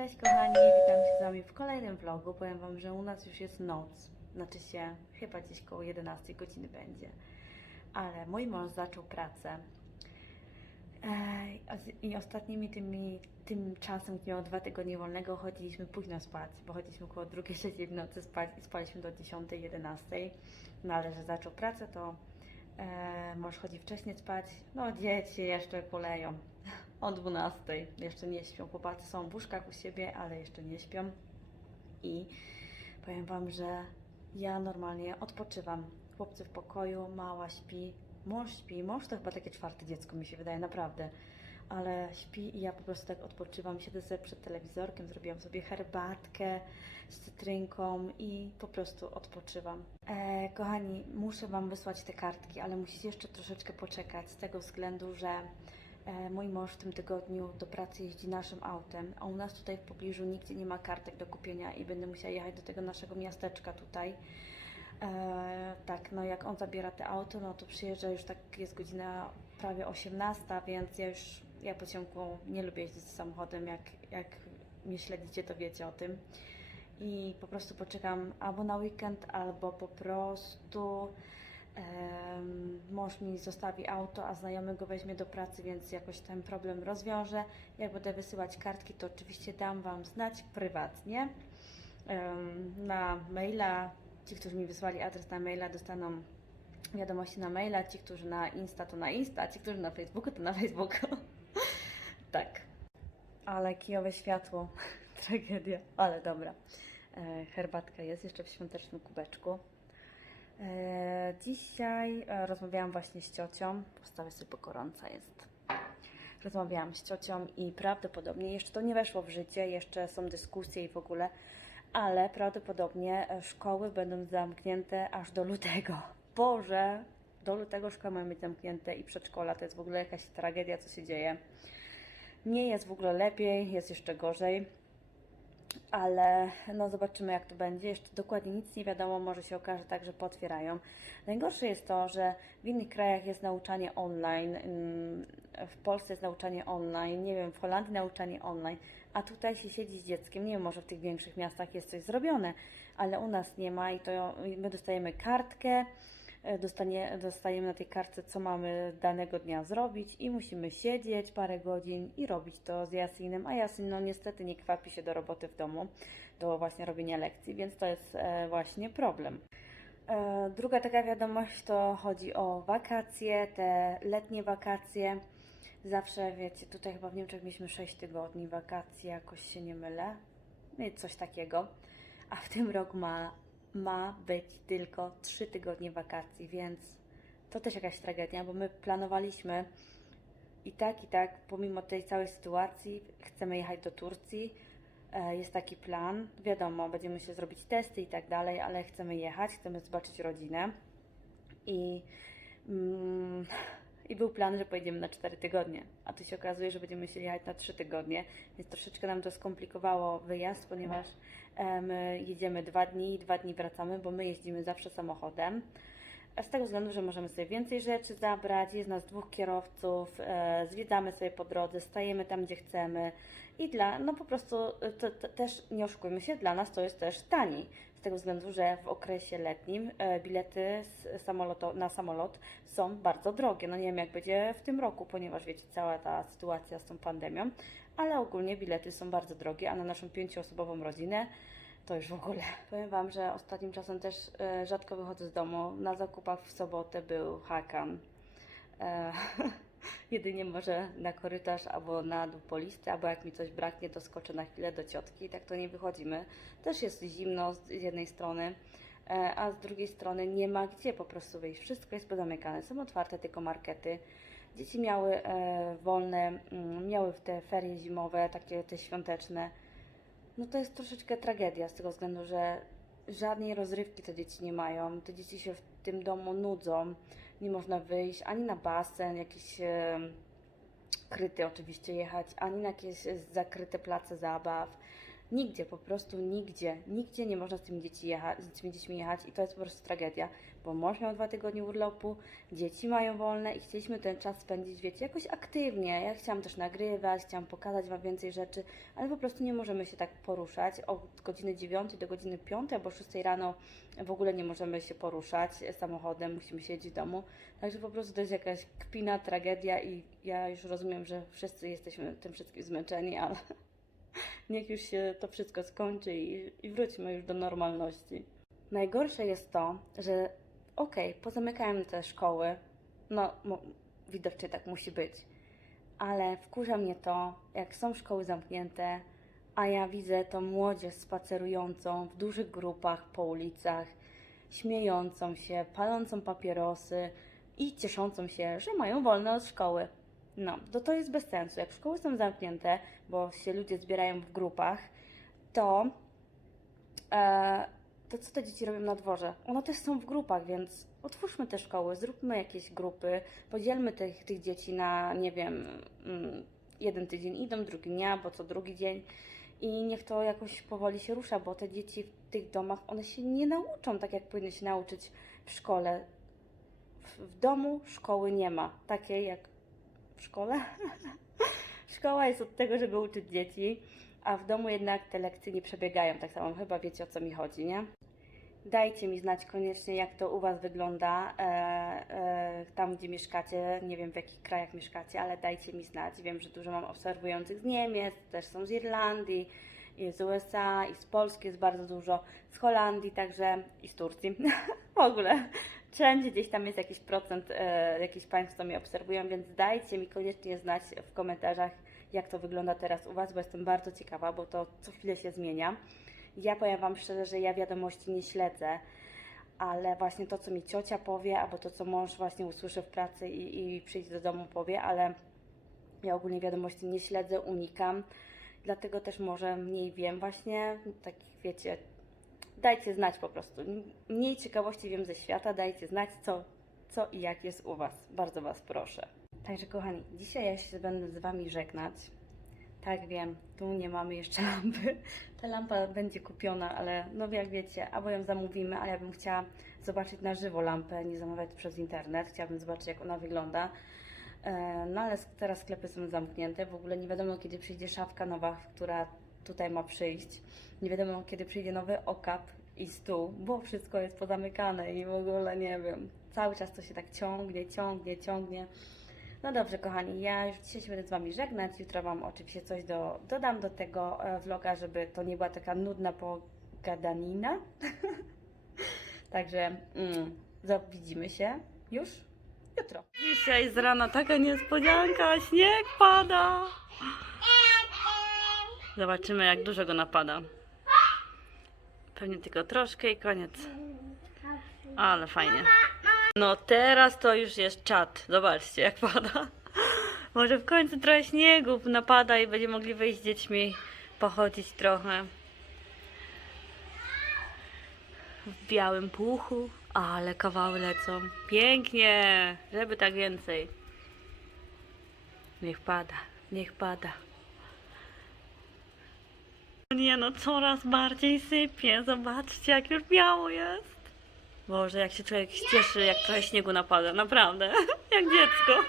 Cześć, kochani, witam się z Wami w kolejnym vlogu. Powiem Wam, że u nas już jest noc, znaczy się chyba gdzieś koło 11 godziny będzie. Ale mój mąż zaczął pracę i ostatnimi tymi, tym czasem, gdy miał dwa tygodnie wolnego, chodziliśmy późno spać, bo chodziliśmy około 2-3 w nocy spać i spaliśmy do 10-11. No ale że zaczął pracę, to e, mąż chodzi wcześniej spać. No dzieci jeszcze kuleją o 12. Jeszcze nie śpią. Chłopacy są w łóżkach u siebie, ale jeszcze nie śpią. I powiem Wam, że ja normalnie odpoczywam. Chłopcy w pokoju, mała śpi, mąż śpi. Mąż to chyba takie czwarte dziecko mi się wydaje, naprawdę. Ale śpi i ja po prostu tak odpoczywam. Siedzę sobie przed telewizorkiem, zrobiłam sobie herbatkę z cytrynką i po prostu odpoczywam. E, kochani, muszę Wam wysłać te kartki, ale musicie jeszcze troszeczkę poczekać z tego względu, że E, Mój mąż w tym tygodniu do pracy jeździ naszym autem, a u nas tutaj w pobliżu nigdzie nie ma kartek do kupienia i będę musiała jechać do tego naszego miasteczka tutaj. E, tak, no jak on zabiera te auto, no to przyjeżdża już tak jest godzina prawie 18, więc ja już ja po ciągu nie lubię jeździć samochodem, jak, jak mnie śledzicie, to wiecie o tym. I po prostu poczekam albo na weekend, albo po prostu Em, mąż mi zostawi auto, a znajomy go weźmie do pracy, więc jakoś ten problem rozwiążę. Jak będę wysyłać kartki, to oczywiście dam Wam znać prywatnie. Na maila, ci, którzy mi wysłali adres na maila, dostaną wiadomości na maila, ci, którzy na Insta, to na Insta, ci, którzy na Facebooku, to na Facebooku. tak. Ale kijowe światło, tragedia, ale dobra. E, herbatka jest jeszcze w świątecznym kubeczku. E, Dzisiaj e, rozmawiałam właśnie z ciocią. Postawię sobie, bo gorąca jest. Rozmawiałam z ciocią i prawdopodobnie jeszcze to nie weszło w życie, jeszcze są dyskusje i w ogóle, ale prawdopodobnie e, szkoły będą zamknięte aż do lutego. Boże, do lutego szkoły mają być zamknięte i przedszkola to jest w ogóle jakaś tragedia, co się dzieje. Nie jest w ogóle lepiej, jest jeszcze gorzej ale no zobaczymy jak to będzie. Jeszcze dokładnie nic nie wiadomo, może się okaże tak, że potwierają. Najgorsze jest to, że w innych krajach jest nauczanie online, ym, w Polsce jest nauczanie online, nie wiem, w Holandii nauczanie online, a tutaj się siedzi z dzieckiem, nie wiem, może w tych większych miastach jest coś zrobione, ale u nas nie ma i to my dostajemy kartkę, e, dostanie, dostajemy na tej kartce, co mamy danego dnia zrobić i musimy siedzieć parę godzin i robić to z Jasinem, a Jasin no niestety nie kwapi się do roboty w domu, do właśnie robienia lekcji, więc to jest e, właśnie problem. E, druga taka wiadomość to chodzi o wakacje, te letnie wakacje. Zawsze wiecie, tutaj chyba w Niemczech mieliśmy 6 tygodni wakacji, jakoś się nie mylę. Coś takiego. A w tym roku ma, ma być tylko 3 tygodnie wakacji, więc to też jakaś tragedia, bo my planowaliśmy i tak, i tak, pomimo tej całej sytuacji, chcemy jechać do Turcji. E, Jest taki plan. Wiadomo, będziemy się zrobić testy i tak dalej, ale chcemy jechać, chcemy zobaczyć rodzinę. I, mm, I był plan, że pojedziemy na 4 tygodnie, a tu się okazuje, że będziemy musieli jechać na 3 tygodnie, więc troszeczkę nam to skomplikowało wyjazd, ponieważ my jedziemy dwa dni i dwa dni wracamy, bo my jeździmy zawsze samochodem. Z tego względu, że możemy sobie więcej rzeczy zabrać, jest nas dwóch kierowców, e, zwiedzamy sobie po drodze, stajemy tam, gdzie chcemy i dla, no po prostu e, to, to też nie oszukujmy się, dla nas to jest też taniej. Z tego względu, że w okresie letnim e, bilety na samolot są bardzo drogie. No nie wiem, jak będzie w tym roku, ponieważ wiecie, cała ta sytuacja z tą pandemią, ale ogólnie bilety są bardzo drogie, a na naszą pięcioosobową rodzinę to już w ogóle. Powiem Wam, że ostatnim czasem też e, rzadko wychodzę z domu. Na zakupach w sobotę był hakan. E, jedynie może na korytarz albo na dół albo jak mi coś braknie, to skoczę na chwilę do ciotki tak to nie wychodzimy. Też jest zimno z jednej strony, e, a z drugiej strony nie ma gdzie po prostu wyjść. Wszystko jest pozamykane. Są otwarte tylko markety. Dzieci miały e, wolne, mm, miały te ferie zimowe, takie te świąteczne no to jest troszeczkę tragedia z tego względu, że żadnej rozrywki te dzieci nie mają. Te dzieci się w tym domu nudzą. Nie można wyjść ani na basen, jakiś e, kryty oczywiście jechać, ani na jakieś zakryte place zabaw. Nigdzie, po prostu nigdzie, nigdzie nie można z tymi, dzieci jechać, z tymi dziećmi jechać i to jest po prostu tragedia, bo mąż miał dwa tygodnie urlopu, dzieci mają wolne i chcieliśmy ten czas spędzić, wiecie, jakoś aktywnie. Ja chciałam też nagrywać, chciałam pokazać Wam więcej rzeczy, ale po prostu nie możemy się tak poruszać. Od godziny 9 do godziny 5 albo 6 rano w ogóle nie możemy się poruszać samochodem, musimy siedzieć w domu. Także po prostu to jest jakaś kpina, tragedia i ja już rozumiem, że wszyscy jesteśmy tym wszystkim zmęczeni, ale niech już się to wszystko skończy i, i wróćmy już do normalności. Najgorsze jest to, że okej, pozamykałem te szkoły, no widocznie tak musi być, ale wkurza mnie to, jak są szkoły zamknięte, a ja widzę tą młodzież spacerującą w dużych grupach po ulicach, śmiejącą się, palącą papierosy i cieszącą się, że mają wolne od szkoły. No, to to jest bez sensu. Jak szkoły są zamknięte, bo się ludzie zbierają w grupach, to, e, to co te dzieci robią na dworze? One też są w grupach, więc otwórzmy te szkoły, zróbmy jakieś grupy, podzielmy tych, tych dzieci na, nie wiem, mm, jeden tydzień idą, drugi nie, bo co drugi dzień i niech to jakoś powoli się rusza, bo te dzieci w tych domach, one się nie nauczą tak, jak powinny się nauczyć w szkole. W, w domu szkoły nie ma, takiej jak w szkole. Szkoła jest od tego, żeby uczyć dzieci, a w domu jednak te lekcje nie przebiegają tak samo. Chyba wiecie o co mi chodzi, nie? Dajcie mi znać koniecznie, jak to u Was wygląda, e, e, tam gdzie mieszkacie. Nie wiem w jakich krajach mieszkacie, ale dajcie mi znać. Wiem, że dużo mam obserwujących z Niemiec, też są z Irlandii, i z USA, i z Polski jest bardzo dużo, z Holandii także i z Turcji. w ogóle wszędzie gdzieś tam jest jakiś procent e, jakichś państw, co mnie obserwują, więc dajcie mi koniecznie znać w komentarzach, jak to wygląda teraz u Was, bo jestem bardzo ciekawa, bo to co chwilę się zmienia. Ja powiem Wam szczerze, że ja wiadomości nie śledzę, ale właśnie to, co mi ciocia powie, albo to, co mąż właśnie usłyszy w pracy i, i przyjdzie do domu powie, ale ja ogólnie wiadomości nie śledzę, unikam, dlatego też może mniej wiem właśnie, takich wiecie, dajcie znać po prostu. Mniej ciekawości wiem ze świata, dajcie znać, co, co i jak jest u Was. Bardzo Was proszę. Także kochani, dzisiaj ja się będę z Wami żegnać. Tak wiem, tu nie mamy jeszcze lampy. Ta lampa będzie kupiona, ale no jak wiecie, albo ją zamówimy, ale ja bym chciała zobaczyć na żywo lampę, nie zamawiać przez internet. Chciałabym zobaczyć, jak ona wygląda. E, No ale teraz sklepy są zamknięte. W ogóle nie wiadomo, kiedy przyjdzie szafka nowa, która tutaj ma przyjść. Nie wiadomo, kiedy przyjdzie nowy okap i stół, bo wszystko jest pozamykane i w ogóle nie wiem. Cały czas to się tak ciągnie, ciągnie, ciągnie. No dobrze, kochani, ja już dzisiaj się będę z Wami żegnać. Jutro Wam oczywiście coś do, dodam do tego e, vloga, żeby to nie była taka nudna pogadanina. Także mm, widzimy się już jutro. Dzisiaj z rana taka niespodzianka, śnieg pada. Zobaczymy, jak dużo go napada. Pewnie tylko troszkę i koniec. Ale fajnie. No teraz to już jest czat. Zobaczcie, jak pada. Może w końcu trochę śniegu napada i będziemy mogli wyjść z dziećmi, pochodzić trochę. W białym puchu, ale kawały lecą. Pięknie, żeby tak więcej. Niech pada, niech pada. Nie no, coraz bardziej sypie. Zobaczcie, jak już biało jest. Boże, jak się człowiek cieszy, jak trochę śniegu napada. Naprawdę, jak dziecko.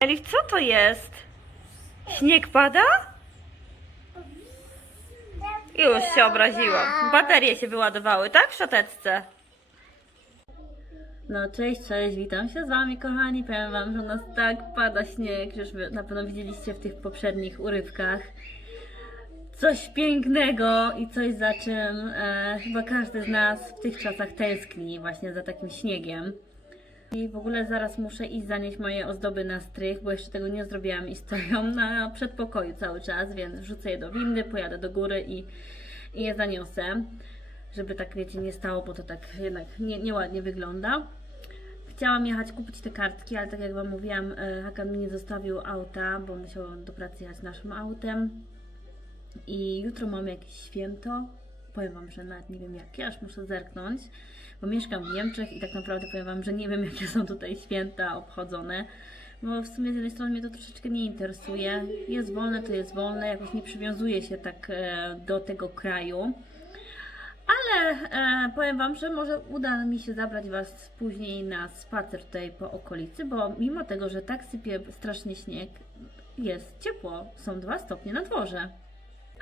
Elif, co to jest? Śnieg pada? Już się obraziłam. Baterie się wyładowały, tak? W szoteczce. No cześć, cześć, witam się z Wami kochani. Powiem Wam, że u nas tak pada śnieg, że już na pewno widzieliście w tych poprzednich urywkach. Coś pięknego i coś za czym e, chyba każdy z nas w tych czasach tęskni właśnie za takim śniegiem. I w ogóle zaraz muszę iść zanieść moje ozdoby na strych, bo jeszcze tego nie zrobiłam i stoją na przedpokoju cały czas, więc wrzucę je do windy, pojadę do góry i, i je zaniosę, żeby tak wiecie nie stało, bo to tak jednak nie, nieładnie wygląda. Chciałam jechać kupić te kartki, ale tak jak Wam mówiłam, e, Hakan mi nie zostawił auta, bo musiał do pracy jechać naszym autem. I jutro mamy jakieś święto. powiem Wam, że nawet nie wiem jakie, aż muszę zerknąć, bo mieszkam w Niemczech i tak naprawdę powiem Wam, że nie wiem jakie są tutaj święta obchodzone. Bo w sumie z jednej strony mnie to troszeczkę nie interesuje. Jest wolne, to jest wolne, jakoś nie przywiązuje się tak e, do tego kraju. Ale e, powiem Wam, że może uda mi się zabrać Was później na spacer tutaj po okolicy, bo mimo tego, że tak sypie strasznie śnieg, jest ciepło, są dwa stopnie na dworze.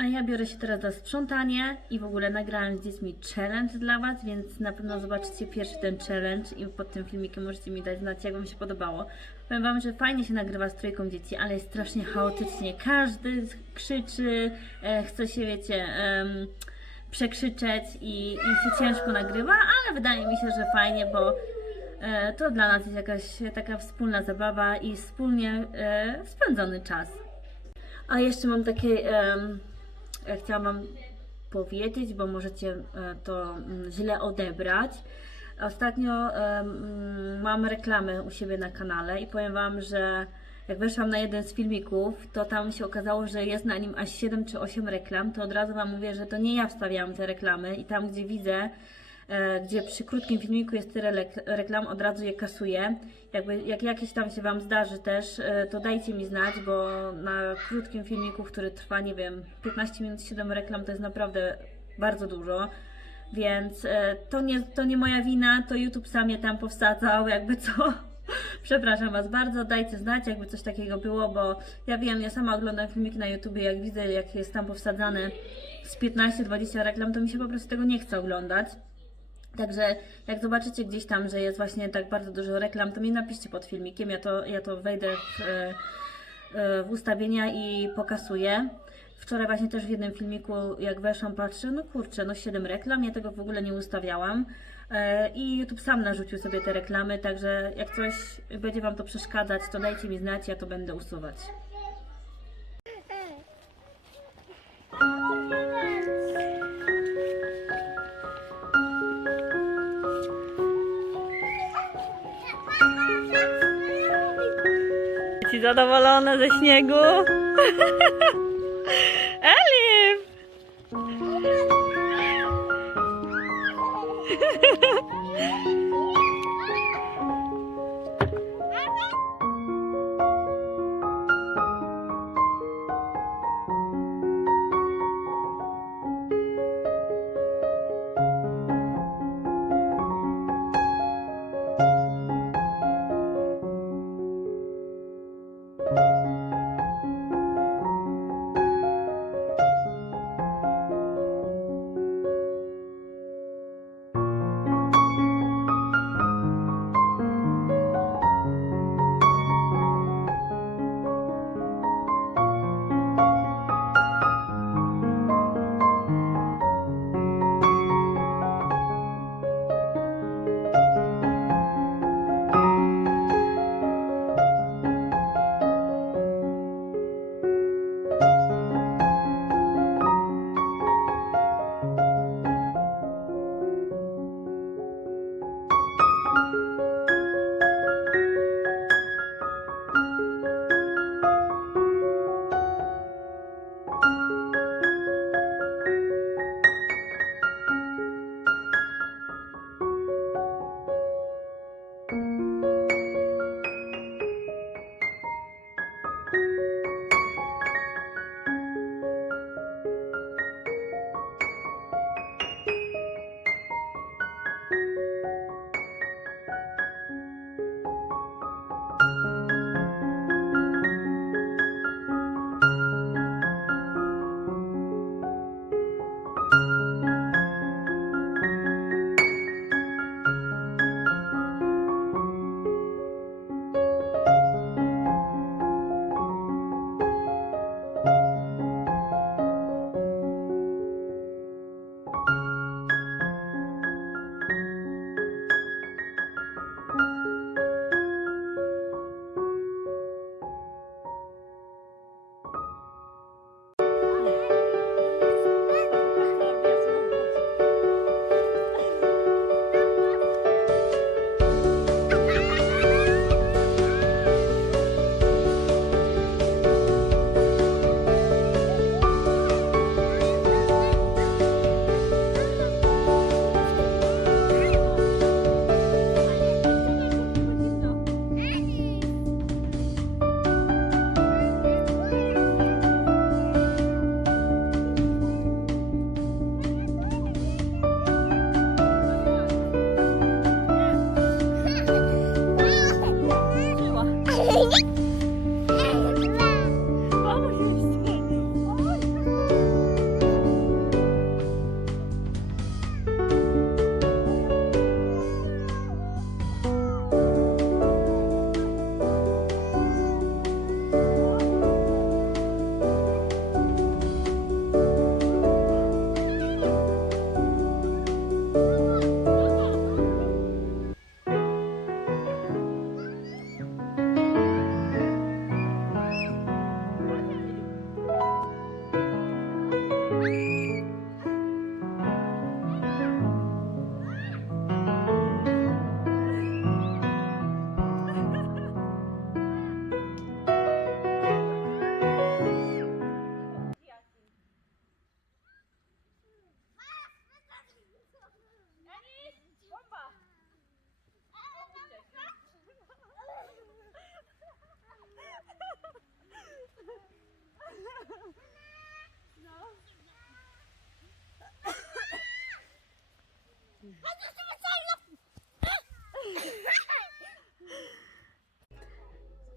A ja biorę się teraz za sprzątanie i w ogóle nagrałam z dziećmi challenge dla Was, więc na pewno zobaczycie pierwszy ten challenge i pod tym filmikiem możecie mi dać znać, jak Wam się podobało. Powiem Wam, że fajnie się nagrywa z trójką dzieci, ale jest strasznie chaotycznie. Każdy krzyczy, e, chce się, wiecie, przekrzyczeć i, i się ciężko nagrywa, ale wydaje mi się, że fajnie, bo e, to dla nas jest jakaś taka wspólna zabawa i wspólnie e, spędzony czas. A jeszcze mam takie, chciałam Wam powiedzieć, bo możecie e, to mm, źle odebrać. Ostatnio em, mam reklamę u siebie na kanale i powiem Wam, że jak weszłam na jeden z filmików, to tam się okazało, że jest na nim aż 7 czy 8 reklam, to od razu Wam mówię, że to nie ja wstawiałam te reklamy i tam, gdzie widzę, e, gdzie przy krótkim filmiku jest tyle reklam, od razu je kasuję. Jakby, jak jakieś tam się Wam zdarzy też, e, to dajcie mi znać, bo na krótkim filmiku, który trwa, nie wiem, 15 minut, 7 reklam, to jest naprawdę bardzo dużo. Więc e, to nie, to nie moja wina, to YouTube sam je tam powsadzał, jakby co. Przepraszam Was bardzo, dajcie znać, jakby coś takiego było, bo ja wiem, ja sama oglądam filmiki na YouTube, jak widzę, jak jest tam powsadzane z 15-20 reklam, to mi się po prostu tego nie chce oglądać. Także jak zobaczycie gdzieś tam, że jest właśnie tak bardzo dużo reklam, to mi napiszcie pod filmikiem, ja to, ja to wejdę w, e, e, w ustawienia i pokasuję. Wczoraj właśnie też w jednym filmiku, jak weszłam, patrzę, no kurczę, no 7 reklam, ja tego w ogóle nie ustawiałam. E, I YouTube sam narzucił sobie te reklamy, także jak coś będzie Wam to przeszkadzać, to dajcie mi znać, ja to będę usuwać. Ci zadowolone ze śniegu?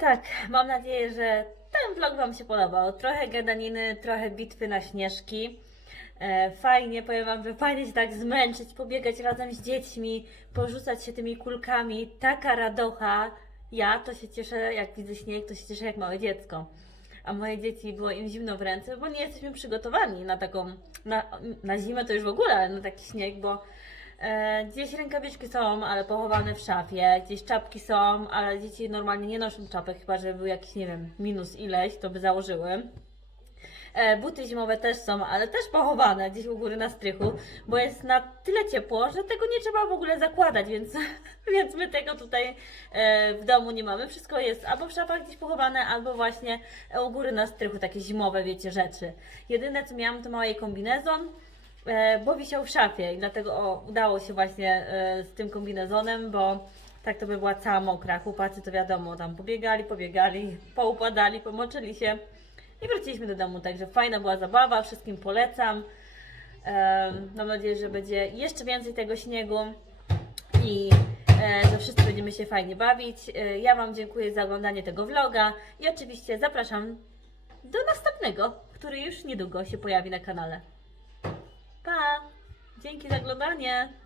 Tak, mam nadzieję, że ten vlog Wam się podobał. Trochę gadaniny, trochę bitwy na śnieżki. E, fajnie, powiem Wam, że fajnie się tak zmęczyć, pobiegać razem z dziećmi, porzucać się tymi kulkami. Taka radocha. Ja to się cieszę, jak widzę śnieg, to się cieszę jak małe dziecko. A moje dzieci było im zimno w ręce, bo nie jesteśmy przygotowani na taką, na, na zimę to już w ogóle, ale na taki śnieg, bo gdzieś rękawiczki są, ale pochowane w szafie, gdzieś czapki są, ale dzieci normalnie nie noszą czapek, chyba że był jakiś, nie wiem, minus ileś, to by założyły. E, buty zimowe też są, ale też pochowane gdzieś u góry na strychu, bo jest na tyle ciepło, że tego nie trzeba w ogóle zakładać, więc, więc my tego tutaj e, w domu nie mamy. Wszystko jest albo w szafach gdzieś pochowane, albo właśnie u góry na strychu, takie zimowe, wiecie, rzeczy. Jedyne co miałam to mały kombinezon, e, bo wisiał w szafie i dlatego o, udało się właśnie e, z tym kombinezonem, bo tak to by była cała mokra. Chłopacy to wiadomo, tam pobiegali, pobiegali, poupadali, pomoczyli się i wróciliśmy do domu. Także fajna była zabawa, wszystkim polecam. Em, mam nadzieję, że będzie jeszcze więcej tego śniegu i e, że wszyscy będziemy się fajnie bawić. E, ja Wam dziękuję za oglądanie tego vloga i oczywiście zapraszam do następnego, który już niedługo się pojawi na kanale. Pa! Dzięki za oglądanie!